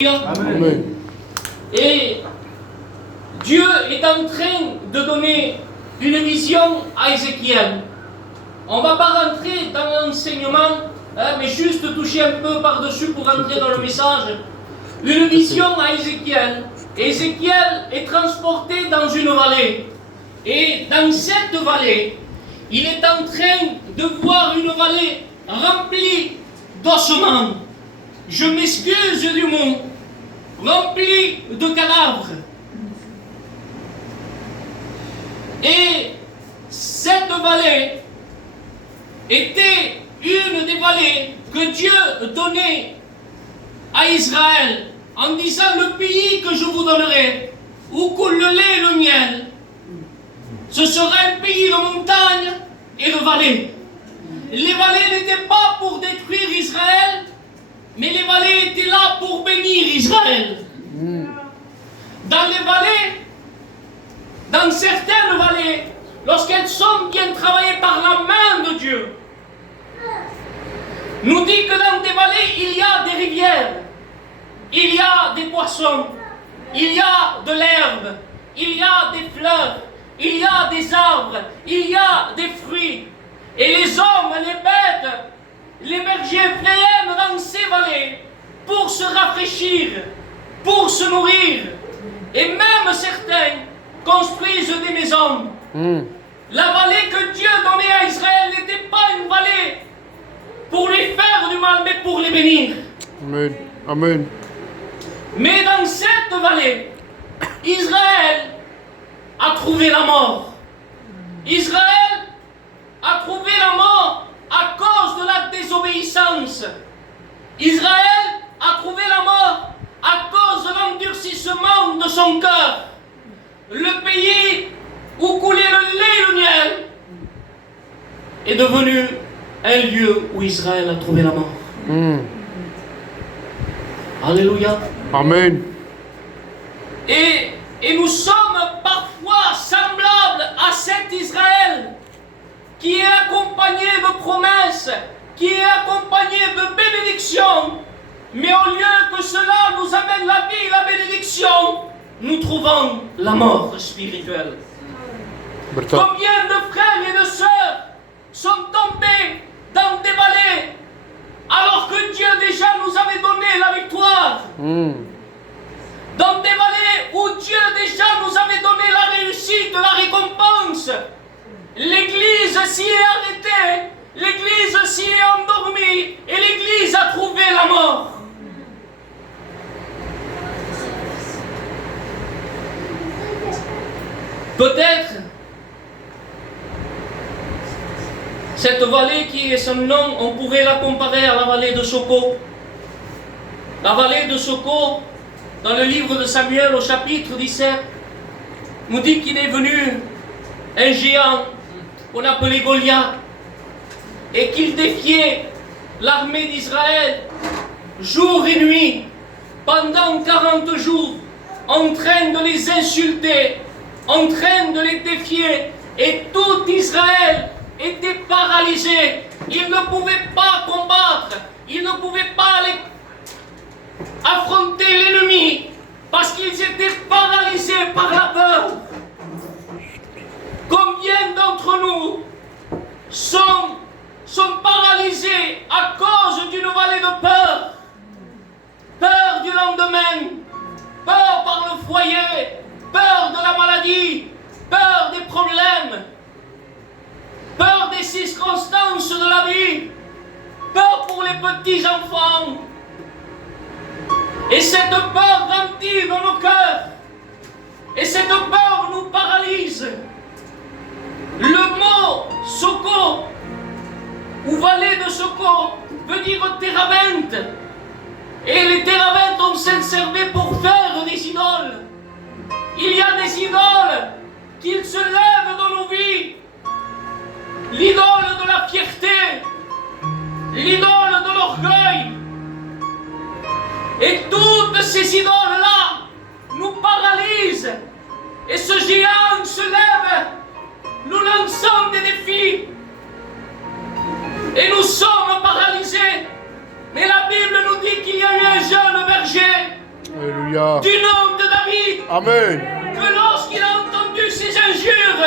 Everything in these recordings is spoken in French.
Amen. Et Dieu est en train de donner une vision à Ézéchiel. On ne va pas rentrer dans l'enseignement, mais juste toucher un peu par-dessus pour rentrer dans le message. Une vision à Ézéchiel. Ézéchiel est transporté dans une vallée. Et dans cette vallée, il est en train de voir une vallée remplie d'ossements. Je m'excuse du mot, remplie de cadavres. Et cette vallée était une des vallées que Dieu donnait à Israël en disant: le pays que je vous donnerai, où coule le lait et le miel, ce sera un pays de montagnes et de vallées. Les vallées n'étaient pas pour détruire Israël, mais les vallées étaient là pour bénir Israël. Dans les vallées, dans certaines vallées, lorsqu'elles sont bien travaillées par la main de Dieu, nous dit que dans des vallées, il y a des rivières, il y a des poissons, il y a de l'herbe, il y a des fleurs, il y a des arbres, il y a des fruits. Et les hommes, les bêtes, les bergers viennent dans ces vallées pour se rafraîchir, pour se nourrir. Et même certains construisent des maisons. La vallée que Dieu donnait à Israël n'était pas une vallée pour lui faire du mal, mais pour les bénir. Amen. Amen. Mais dans cette vallée, Israël a trouvé la mort. Israël a trouvé la mort à cause de la désobéissance. Israël a trouvé la mort à cause de l'endurcissement de son cœur. Le pays où coulait le lait et le miel est devenu un lieu où Israël a trouvé la mort. Alléluia. Amen. Et nous sommes parfois semblables à cet Israël qui est accompagné de promesses, qui est accompagné de bénédictions, mais au lieu que cela nous amène la vie et la bénédiction, nous trouvons la mort spirituelle. Combien de frères et de sœurs sont tombés dans des vallées alors que Dieu déjà nous avait donné la victoire? Dans des vallées où Dieu déjà nous avait donné la réussite, la récompense. L'Église s'y est arrêtée, l'Église s'y est endormie et l'Église a trouvé la mort. Peut-être cette vallée qui est son nom, on pourrait la comparer à la vallée de Soko. La vallée de Soko, dans le livre de Samuel au chapitre 17, nous dit qu'il est venu un géant qu'on appelait Goliath et qu'il défiait l'armée d'Israël jour et nuit pendant 40 jours en train de les insulter, en train de les défier, et tout Israël était paralysé. Ils ne pouvaient pas combattre, ils ne pouvaient pas affronter l'ennemi parce qu'ils étaient paralysés par la peur. Combien d'entre nous sont paralysés à cause d'une vallée de peur? Peur du lendemain, peur par le foyer, peur de la maladie, peur des problèmes, peur des circonstances de la vie, peur pour les petits-enfants. Et cette peur grandit dans nos cœurs. Et cette peur nous paralyse. Le mot Soko, ou vallée de Soko, veut dire térabenthe. Et les térabenthes, on s'en servait pour faire des idoles. Il y a des idoles qui se lèvent dans nos vies. L'idole de la fierté, l'idole de l'orgueil. Et toutes ces idoles-là nous paralysent. Et ce géant se lève, nous lançons des défis. Et nous sommes paralysés. Mais la Bible nous dit qu'il y a eu un jeune berger Alléluia. du nom de David. Amen. Que lorsqu'il a entendu ces injures,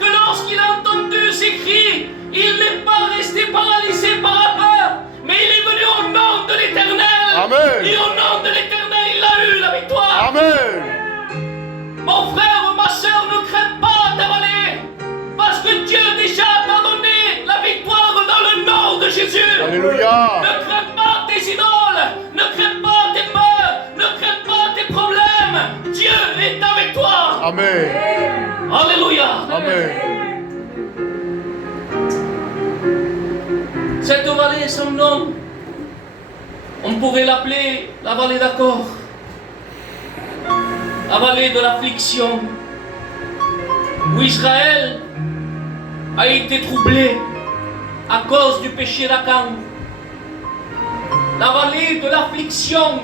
que lorsqu'il a entendu ces cris, il n'est pas resté paralysé par la peur, mais il est venu au nom de l'Éternel. Amen. Et au nom de l'Éternel, il a eu la victoire. Amen. Mon frère ou ma soeur, ne crains pas d'avaler, parce que Dieu déjà t'a donné la victoire dans le nom de Jésus. Alléluia. Ne crains pas tes idoles, ne crains pas tes peurs, ne crains pas tes problèmes. Dieu est avec toi. Amen. Alléluia. Amen. Cette vallée, son nom, on pourrait l'appeler la vallée d'accord, la vallée de l'affliction, où Israël a été troublé à cause du péché d'Akan. La vallée de l'affliction,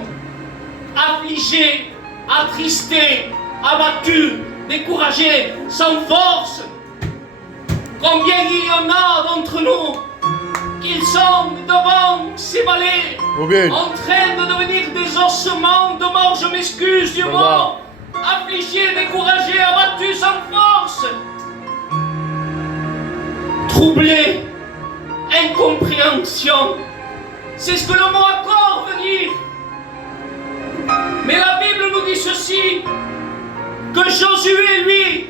affligé, attristé, abattu, découragé, sans force. Combien il y en a d'entre nous qui sont devant ces vallées, Ou bien. en train de devenir des ossements de mort, je m'excuse du mot, affligés, découragés, abattus, sans force, troublés, incompréhension. C'est ce que le mot accord veut dire. Mais la Bible nous dit ceci, que Josué, lui,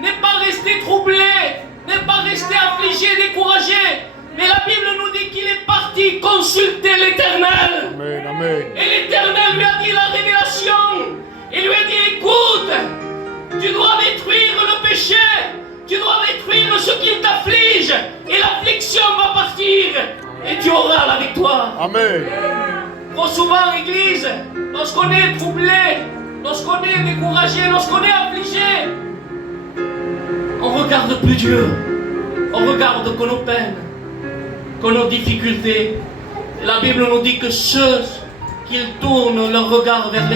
n'est pas resté troublé, n'est pas resté affligé, découragé, mais la Bible nous dit qu'il est parti consulter l'Éternel. Amen. Amen. Et l'Éternel lui a dit la révélation. Il lui a dit, écoute, tu dois détruire le péché, tu dois détruire ce qui t'afflige, et l'affliction va partir, et tu auras la victoire. Amen. Trop souvent, Église, lorsqu'on est troublé, lorsqu'on est découragé, lorsqu'on est affligé, on ne regarde plus Dieu, on regarde que nos peines, que nos difficultés. Et la Bible nous dit que ceux qui tournent leur regard vers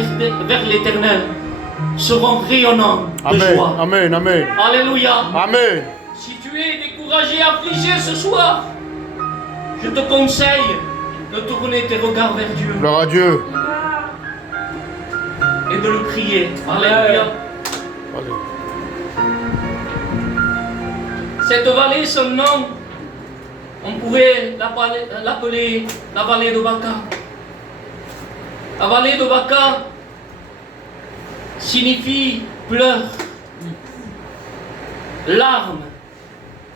l'Éternel seront rayonnants de Amen. joie. Amen. Amen. Alléluia. Amen. Si tu es découragé, affligé ce soir, je te conseille de tourner tes regards vers Dieu Gloire à Dieu. et de le prier. Alléluia. Allez. Cette vallée, son nom, on pourrait l'appeler la vallée de Baca. La vallée de Baca signifie pleurs, larmes.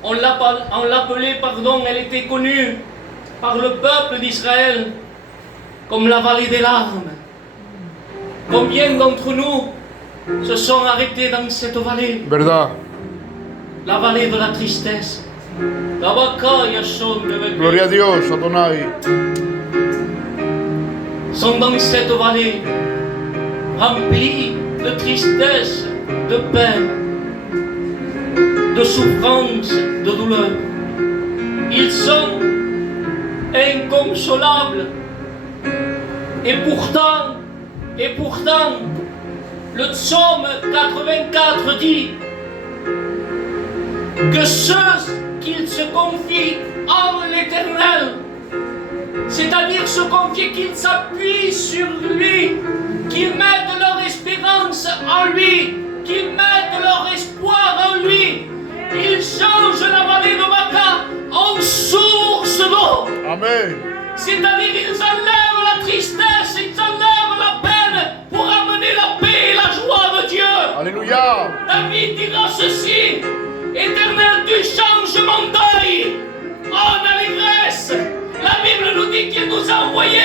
On l'appelait, elle était connue par le peuple d'Israël comme la vallée des larmes. Combien d'entre nous se sont arrêtés dans cette vallée? Verdad. La vallée de la tristesse. La Baca, Gloria a Dios, Adonai. sont dans cette vallée remplie de tristesse, de peine, de souffrance, de douleur. Ils sont inconsolables. Et pourtant, le psaume 84 dit que ceux qui se confient en l'Éternel, c'est-à-dire se confier qu'ils s'appuient sur lui, qu'ils mettent leur espérance en lui, qu'ils mettent leur espoir en lui, ils changent la vallée de Baca en source d'eau. Amen. C'est-à-dire ils enlèvent la tristesse, ils enlèvent la peine pour amener la paix et la joie de Dieu. Alléluia. David dira ceci: Éternel, tu changes mon deuil en allégresse. La Bible nous dit qu'il nous a envoyé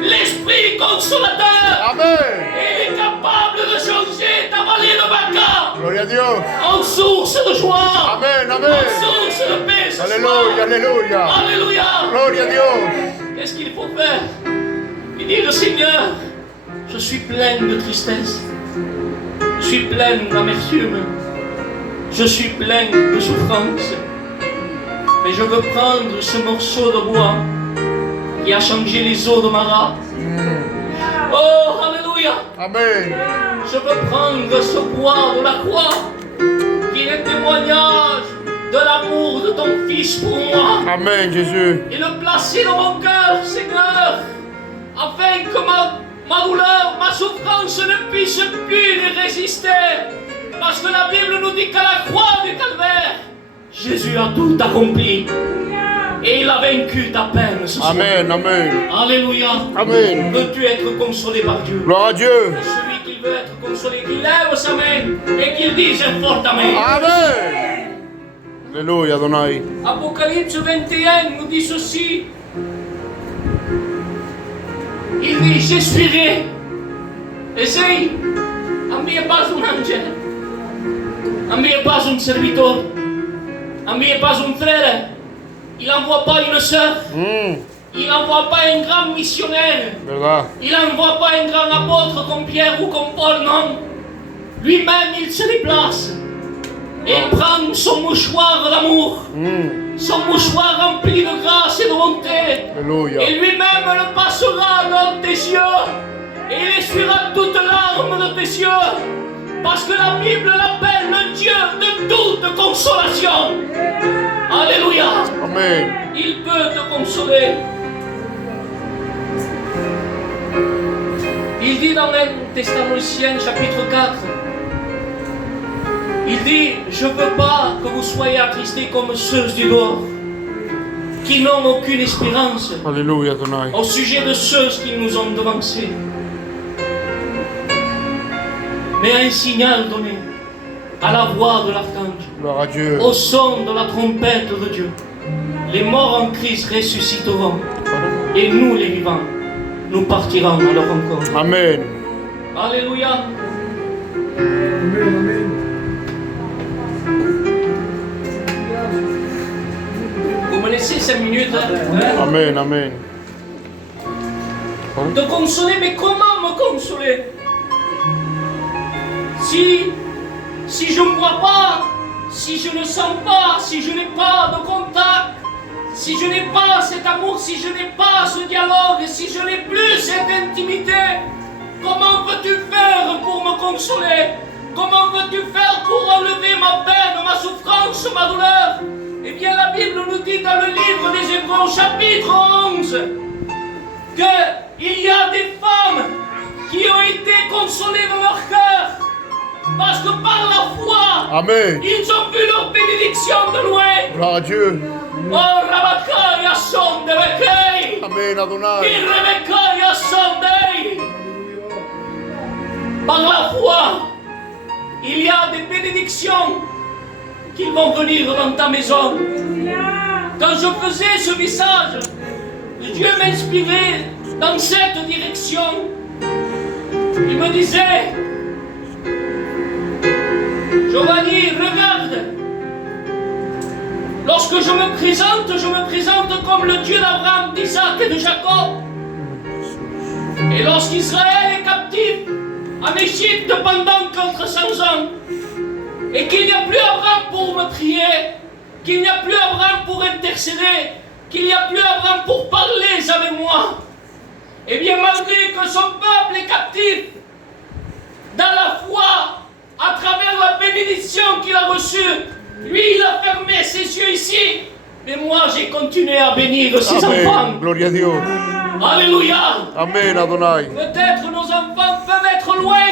l'Esprit consolateur. Amen. Et il est capable de changer ta vallée de Baca Gloria a Dios. en source de joie, Amen. en Amen. source de paix ce Alléluia. soir. Alléluia. Alléluia. Gloria a Dios. Qu'est-ce qu'il faut faire? Et dire, Seigneur, je suis plein de tristesse, je suis plein d'amertume, je suis plein de souffrance, mais je veux prendre ce morceau de bois qui a changé les eaux de Mara. Oh, alléluia! Amen. Je veux prendre ce bois de la croix qui est le témoignage de l'amour de ton Fils pour moi, Amen, Jésus. et le placer dans mon cœur, Seigneur, afin que ma douleur, ma souffrance ne puisse plus les résister. Parce que la Bible nous dit qu'à la croix du calvaire, Jésus a tout accompli. Et il a vaincu ta peine ce soir. Amen, amen. Alléluia. Amen. Veux-tu être consolé par Dieu? Gloire à Dieu. Celui qui veut être consolé, qu'il lève sa main et qu'il dise un fort Amen. Amen. Alléluia, Adonai. Apocalypse 21 nous dit ceci. Il dit, je suivrai. Essaye. Ami n'est pas un ange. Ami n'est pas un serviteur. Ami n'est pas un frère. Il n'envoie pas une sœur. Il n'envoie pas un grand missionnaire. Verdad. Il n'envoie pas un grand apôtre comme Pierre ou comme Paul, non. Lui-même, il se déplace. Et il prend son mouchoir d'amour. Son mouchoir rempli de grâce et de bonté. Alléluia. Et lui-même le passera dans tes yeux. Et il essuiera toutes larmes de tes yeux. Parce que la Bible l'appelle le Dieu de toute consolation. Alléluia. Amen. Il peut te consoler. Il dit dans 1 Thessaloniciens chapitre 4, il dit, je ne veux pas que vous soyez attristés comme ceux du dehors, qui n'ont aucune espérance Alléluia, Adonai. au sujet de ceux qui nous ont devancés. Mais un signal donné à la voix de l'archange, Gloire à Dieu. au son de la trompette de Dieu, les morts en Christ ressusciteront, et nous les vivants, nous partirons à leur rencontre. Amen. Alléluia. Vous me laissez 5 minutes, hein? Amen, amen. De consoler, mais comment me consoler? Si je ne vois pas, si je ne sens pas, si je n'ai pas de contact, si je n'ai pas cet amour, si je n'ai pas ce dialogue, si je n'ai plus cette intimité, comment veux-tu faire pour me consoler? Comment veux-tu faire pour enlever ma peine, ma souffrance, ma douleur? Eh bien, la Bible nous dit dans le livre des Hébreux, chapitre 11, qu'il y a des femmes qui ont été consolées dans leur cœur. Parce que par la foi, Amen. ils ont vu leur bénédiction de loin. Gloire à Dieu. Oh, Rabakaya Sondebekei. Amen, Adonai. Irrebekaya Sondei. Par la foi, il y a des bénédictions qui vont venir dans ta maison. Quand je faisais ce message, Dieu m'inspirait dans cette direction. Il me disait, Giovanni, regarde, lorsque je me présente comme le Dieu d'Abraham, d'Isaac et de Jacob. Et lorsqu'Israël est captif en Égypte pendant 400 ans, et qu'il n'y a plus Abraham pour me prier, qu'il n'y a plus Abraham pour intercéder, qu'il n'y a plus Abraham pour parler avec moi, et bien malgré que son peuple est captif, dans la foi, à travers la bénédiction qu'il a reçue, lui il a fermé ses yeux ici, mais moi j'ai continué à bénir ses enfants. Amen. Gloria a Dios. Alléluia. Amen, Adonai. Peut-être nos enfants peuvent être loin,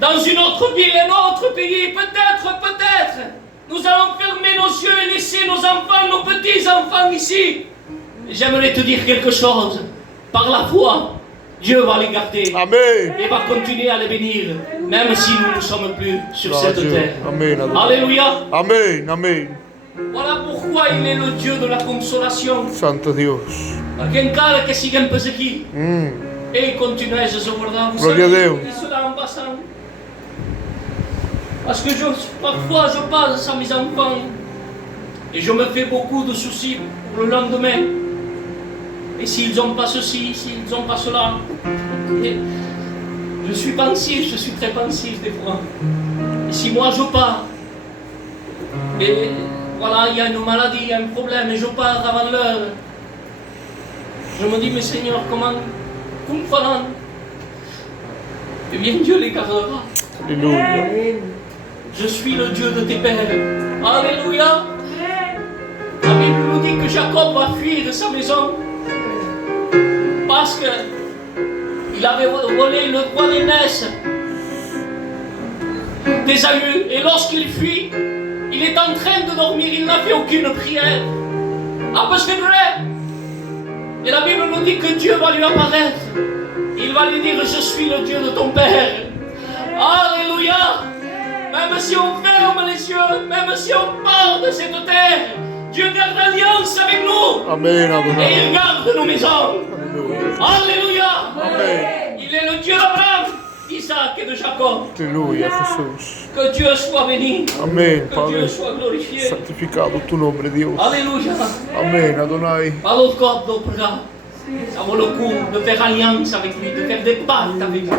dans une autre ville, un autre pays, peut-être. Nous allons fermer nos yeux et laisser nos enfants, nos petits-enfants ici. J'aimerais te dire quelque chose. Par la foi, Dieu va les garder. Amen. Et va continuer à les bénir, même si nous ne sommes plus sur Gloire à cette Dieu. terre. Amen, Adonai. Alléluia. Amen, amen. Voilà pourquoi il est le Dieu de la consolation. Santo Dios. Encara que siguem pas aquí, ell continua a guardar. Vous Gloria a savez, Déu. je dis cela en passant. Parce que parfois je passe à mes enfants et je me fais beaucoup de soucis pour le lendemain. Et s'ils n'ont pas ceci, s'ils n'ont pas cela. Et je suis pensif, je suis très pensif des fois. Et si moi je pars, et voilà, il y a une maladie, il y a un problème, et je pars avant l'heure, je me dis, mais Seigneur, comment ferons? Eh bien, Dieu les gardera. Alléluia. Je suis le Dieu de tes pères. Alléluia. La Bible nous dit que Jacob va fuir de sa maison parce que Il avait volé le droit d'aînesse d'Ésaü. Et lorsqu'il fuit, il est en train de dormir, il n'a fait aucune prière. Ah, parce que vrai. Et la Bible nous dit que Dieu va lui apparaître. Il va lui dire, je suis le Dieu de ton Père. Alléluia. Même si on ferme les yeux, même si on part de cette terre, Dieu garde alliance avec nous. Amen, Et Adonai. il garde nos maisons. Alléluia. Alléluia. Amen. Il est le Dieu d'Abraham, d'Isaac et de Jacob. Alléluia, Jesús. Que Dieu soit béni. Amén, Que Padre. Dieu soit glorifié. Santificado tu nombre, Dios. Alléluia. Amén, Adonai. Par God d'Abraham. Ça vaut le coup de faire alliance avec lui, de faire des pactes avec lui.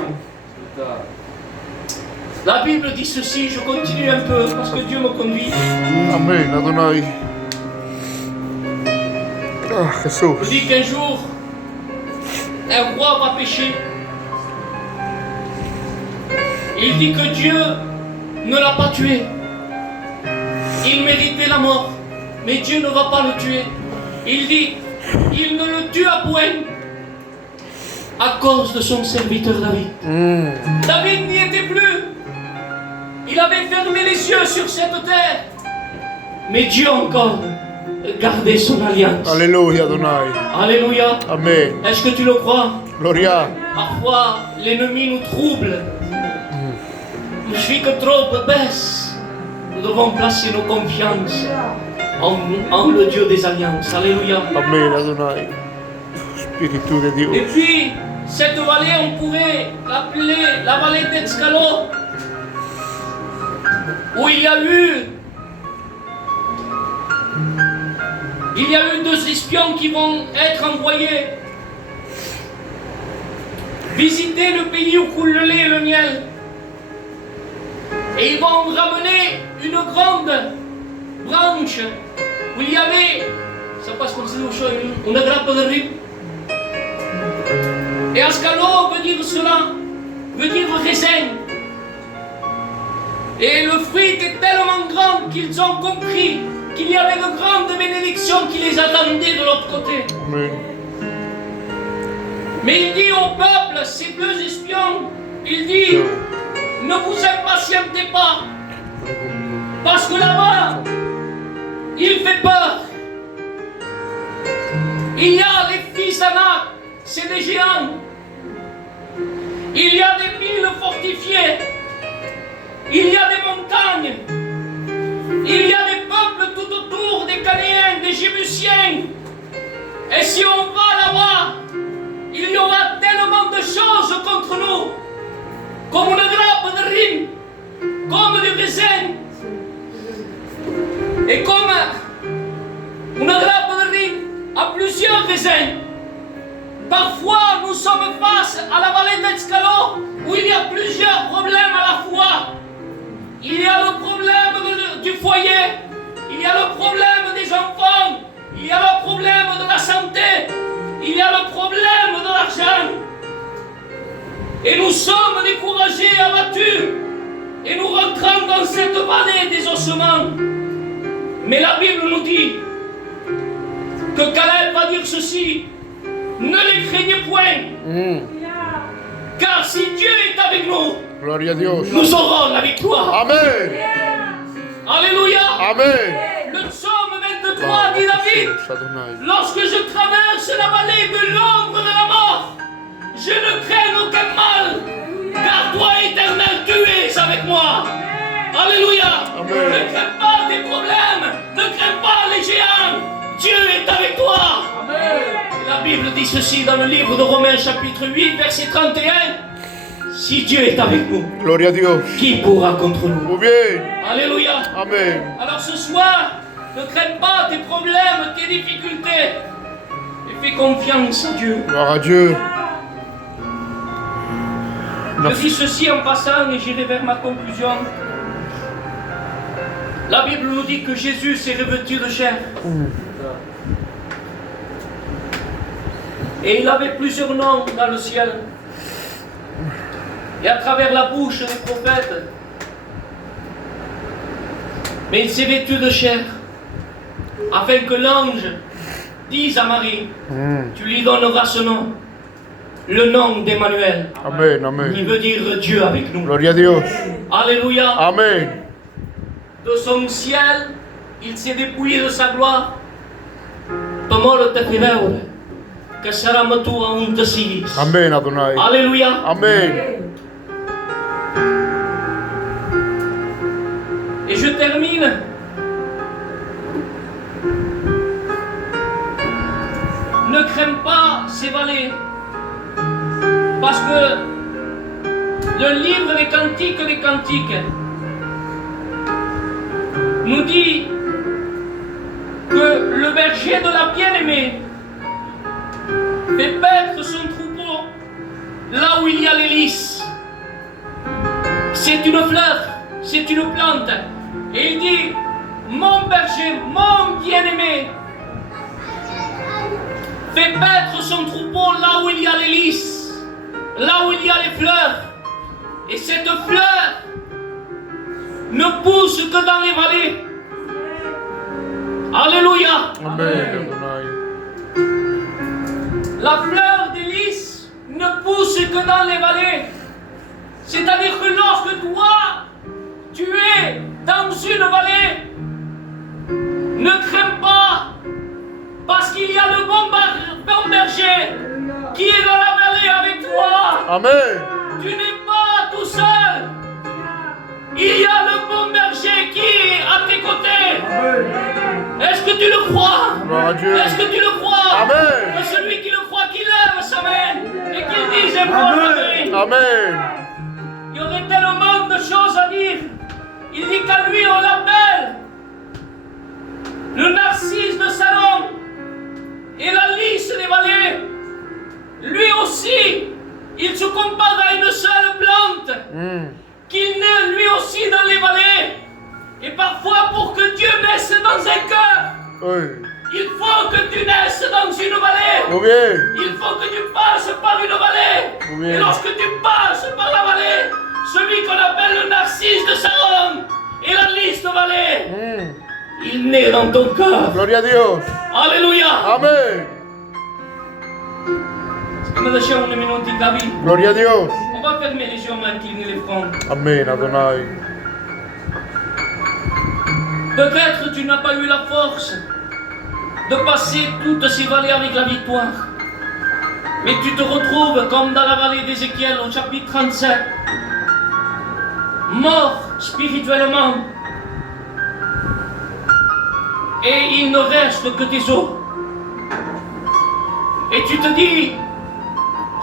La Bible dit ceci, je continue un peu parce que Dieu me conduit. Amén, Adonai. Ah, Il Jesús. dit qu'un jour, un roi va pécher. Il dit que Dieu ne l'a pas tué. Il méritait la mort, mais Dieu ne va pas le tuer. Il dit, il ne le tua point à cause de son serviteur David. David n'y était plus. Il avait fermé les yeux sur cette terre. Mais Dieu encore gardait son alliance. Alléluia, Adonai. Alléluia. Amén. Est-ce que tu le crois? Gloria. Parfois, l'ennemi nous trouble. Nous suis que trop baisse. Nous devons placer nos confiances en le Dieu des alliances. Alléluia. Amén, Adonai. Espíritu de Et Dios. puis, cette vallée, on pourrait l'appeler la vallée d'Excalo, où il y a eu deux espions qui vont être envoyés visiter le pays où coule le lait et le miel. Et ils vont ramener une grande branche où il y avait, ça passe comme ça, une grappe de riz. Et Ascalo veut dire cela, veut dire raisin. Et le fruit était tellement grand qu'ils ont compris qu'il y avait de grandes bénédictions qui les attendaient de l'autre côté. Amén. Mais il dit au peuple, ces deux espions, il dit, ne vous impatientez pas, parce que là-bas, il fait peur. Il y a les fils d'Anak, c'est des géants. Il y a des villes fortifiées. Il y a des montagnes. Il y a des peuples tout autour, des Canéens, des Jébusiens. Et si on va là-bas, il y aura tellement de choses contre nous, comme une grappe de rime, comme du raisin, et comme une grappe de rime à plusieurs raisins. Parfois, nous sommes face à la vallée d'Excalo, où il y a plusieurs problèmes à la fois. Il y a le problème du foyer, il y a le problème des enfants, il y a le problème de la santé, il y a le problème de l'argent. Et nous sommes découragés, abattus, et nous rentrons dans cette vallée des ossements. Mais la Bible nous dit que Caleb va dire ceci, ne les craignez point, car si Dieu est avec nous, Gloria a Dios. nous aurons la victoire. Amén. Alléluia. Amén. Le psaume 23 dit David, Jesús, Adonai. lorsque je traverse la vallée de l'ombre de la mort, je ne crains aucun mal, car toi, Éternel, tu es avec moi. Alléluia. Amen. Ne crains pas tes problèmes, ne crains pas les géants, Dieu est avec toi. Amen. La Bible dit ceci dans le livre de Romains chapitre 8, verset 31. Si Dieu est avec nous, Gloria a Dios. qui pourra contre nous? Muy bien. Alléluia. Amén. Alors ce soir, ne crains pas tes problèmes, tes difficultés, et fais confiance à Dieu. Gloire à Dieu. Je dis ceci en passant et j'irai vers ma conclusion. La Bible nous dit que Jésus s'est revêtu de chair. Et il avait plusieurs noms dans le ciel. Et à travers la bouche des prophètes. Mais il s'est vêtu de chair. Afin que l'ange dise à Marie, tu lui donneras ce nom. le nom d'Emmanuel, Amén, qui amén. veut dire Dieu avec nous. Gloria a Dios. Alléluia. Amén. De son ciel, il s'est dépouillé de sa gloire. Tomó le tefireur, que sera matou a un tesigis. Amén, Adonai. Alléluia. Amén. Et je termine. Ne crains pas ces vallées, parce que le livre des Cantiques nous dit que le berger de la bien-aimée fait paître son troupeau là où il y a les lys. C'est une fleur, c'est une plante. Et il dit, mon berger, mon bien-aimé, fait paître son troupeau là où il y a les lys, là où il y a les fleurs. Et cette fleur ne pousse que dans les vallées. Alléluia. Amén, Adonai. La fleur des lys ne pousse que dans les vallées. C'est-à-dire que lorsque toi, tu es dans une vallée, ne crains pas, parce qu'il y a le bon berger qui est dans la vallée avec toi. Amén. Tu n'es pas tout seul. Il y a le bon berger qui est à tes côtés. Est-ce que tu le crois? Gloire à Dieu. Est-ce que tu le crois? Amen. Que celui qui le croit, qu'il lève sa main et qu'il dise, je crois ma main. Amén. Il y aurait tellement de choses à dire. Il dit qu'à lui on l'appelle le narcisse de Salomon et la lys des vallées. Lui aussi, il se compare à une seule plante qu'il naît lui aussi dans les vallées. Et parfois, pour que Dieu naisse dans un cœur, Oui. il faut que tu naisses dans une vallée. Muy bien. Il faut que tu passes par une vallée. Oui. Et lorsque tu passes par la vallée, celui qu'on appelle le narcisse de Saron et la lys de vallée, il naît dans ton cœur. Gloria a Dios. Alléluia. Amén. Come lasciamo un minuto di David. Gloria a Dios. On va fermer les yeux, on va incliner les fronts. Amén, Adonai. Peut-être tu n'as pas eu la force de passer toutes ces vallées avec la victoire. Mais tu te retrouves comme dans la vallée d'Ézéchiel au chapitre 37, mort spirituellement. Et il ne reste que tes os. Et tu te dis,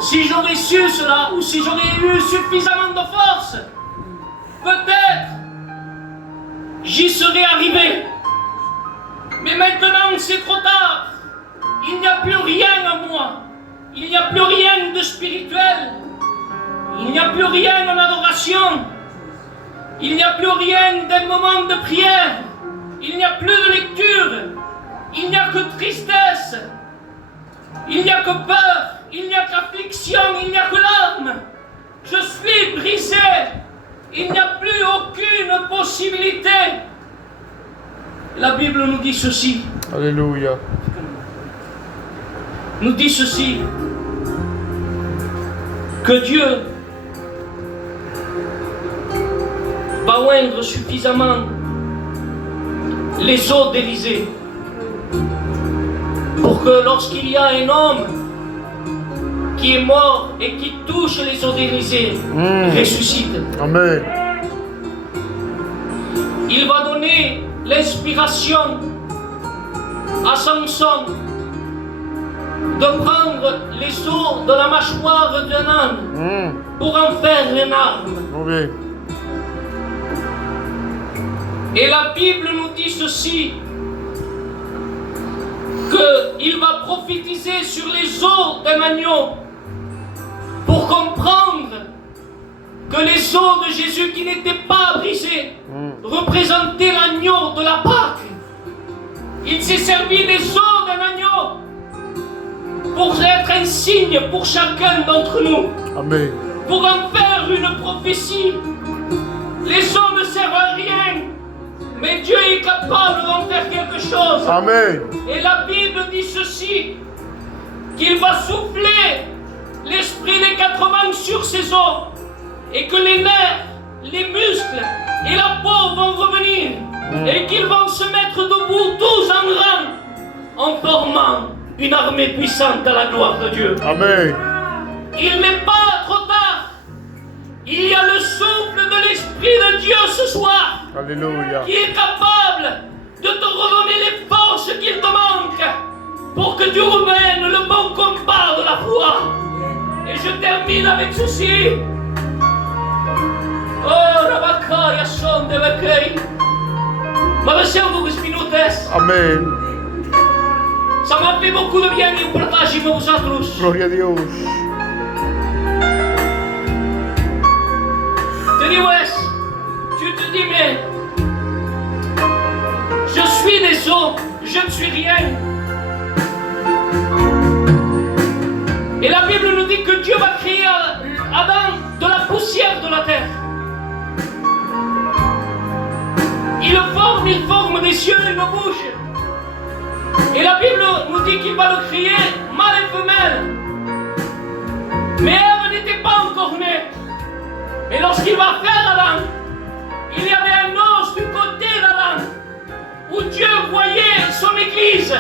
si j'aurais su cela, ou si j'aurais eu suffisamment de force, peut-être j'y serais arrivé. Mais maintenant c'est trop tard. Il n'y a plus rien en moi. Il n'y a plus rien de spirituel. Il n'y a plus rien en adoration. Il n'y a plus rien d'un moment de prière. Il n'y a plus de lecture. Il n'y a que tristesse. Il n'y a que peur. Il n'y a qu'affliction. Il n'y a que larmes. Je suis brisé. Il n'y a plus aucune possibilité. La Bible nous dit ceci. Alléluia. Nous dit ceci. Que Dieu va oindre suffisamment les eaux d'Élysée pour que lorsqu'il y a un homme qui est mort et qui touche les eaux d'Élysée, ressuscite. Amén. Il va donner l'inspiration à Samson de prendre les os de la mâchoire d'un âne pour en faire une arme. Muy bien. Et la Bible nous dit ceci, qu'il va prophétiser sur les os d'un agneau pour comprendre que les os de Jésus qui n'étaient pas brisés représentaient l'agneau de la Pâque. Il s'est servi des os d'un agneau pour être un signe pour chacun d'entre nous, Amén. pour en faire une prophétie. Les os ne servent à rien, mais Dieu est capable d'en faire quelque chose. Amén. Et la Bible dit ceci, qu'il va souffler l'esprit des 80 sur ses os et que les nerfs, les muscles et la peau vont revenir et qu'ils vont se mettre debout tous en rang en formant une armée puissante à la gloire de Dieu. Amen. Il n'est pas trop tard. Il y a le souffle de l'Esprit de Dieu ce soir Alléluia. qui est capable de te redonner les forces qu'il te manque pour que tu remènes le bon combat de la foi. Et je termine avec ceci. Oh, Rabakaya son de Bekei. Magasiamo questi minutes. Amén. Ça m'a fait beaucoup de bien de partager avec vous autres. Gloria a Dios. Tu dis, Wes, tu te dis, mais je suis des os, je ne suis rien. Et la Bible nous dit que Dieu va créer Adam de la poussière de la terre. Il forme des cieux et une bouche. Et la Bible nous dit qu'il va le créer mâle et femelle. Mais Ève n'était pas encore née. Mais lorsqu'il va faire Adam, il y avait un os du côté d'Adam où Dieu voyait son église,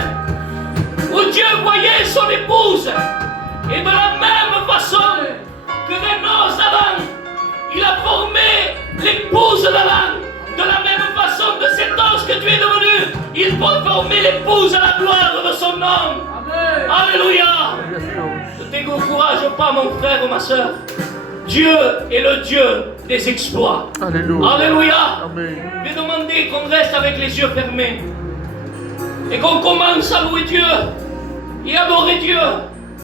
où Dieu voyait son épouse. Et de la même façon que des noces d'Adam, il a formé l'épouse d'Adam. De la même façon de cet os que tu es devenu, il peut former l'épouse à la gloire de son nom. Amen. Alléluia. Ne t'encourage pas, mon frère ou ma soeur. Dieu est le Dieu des exploits. Alléluia. Alléluia. Amen. Je vais demander qu'on reste avec les yeux fermés et qu'on commence à louer Dieu et adorer Dieu.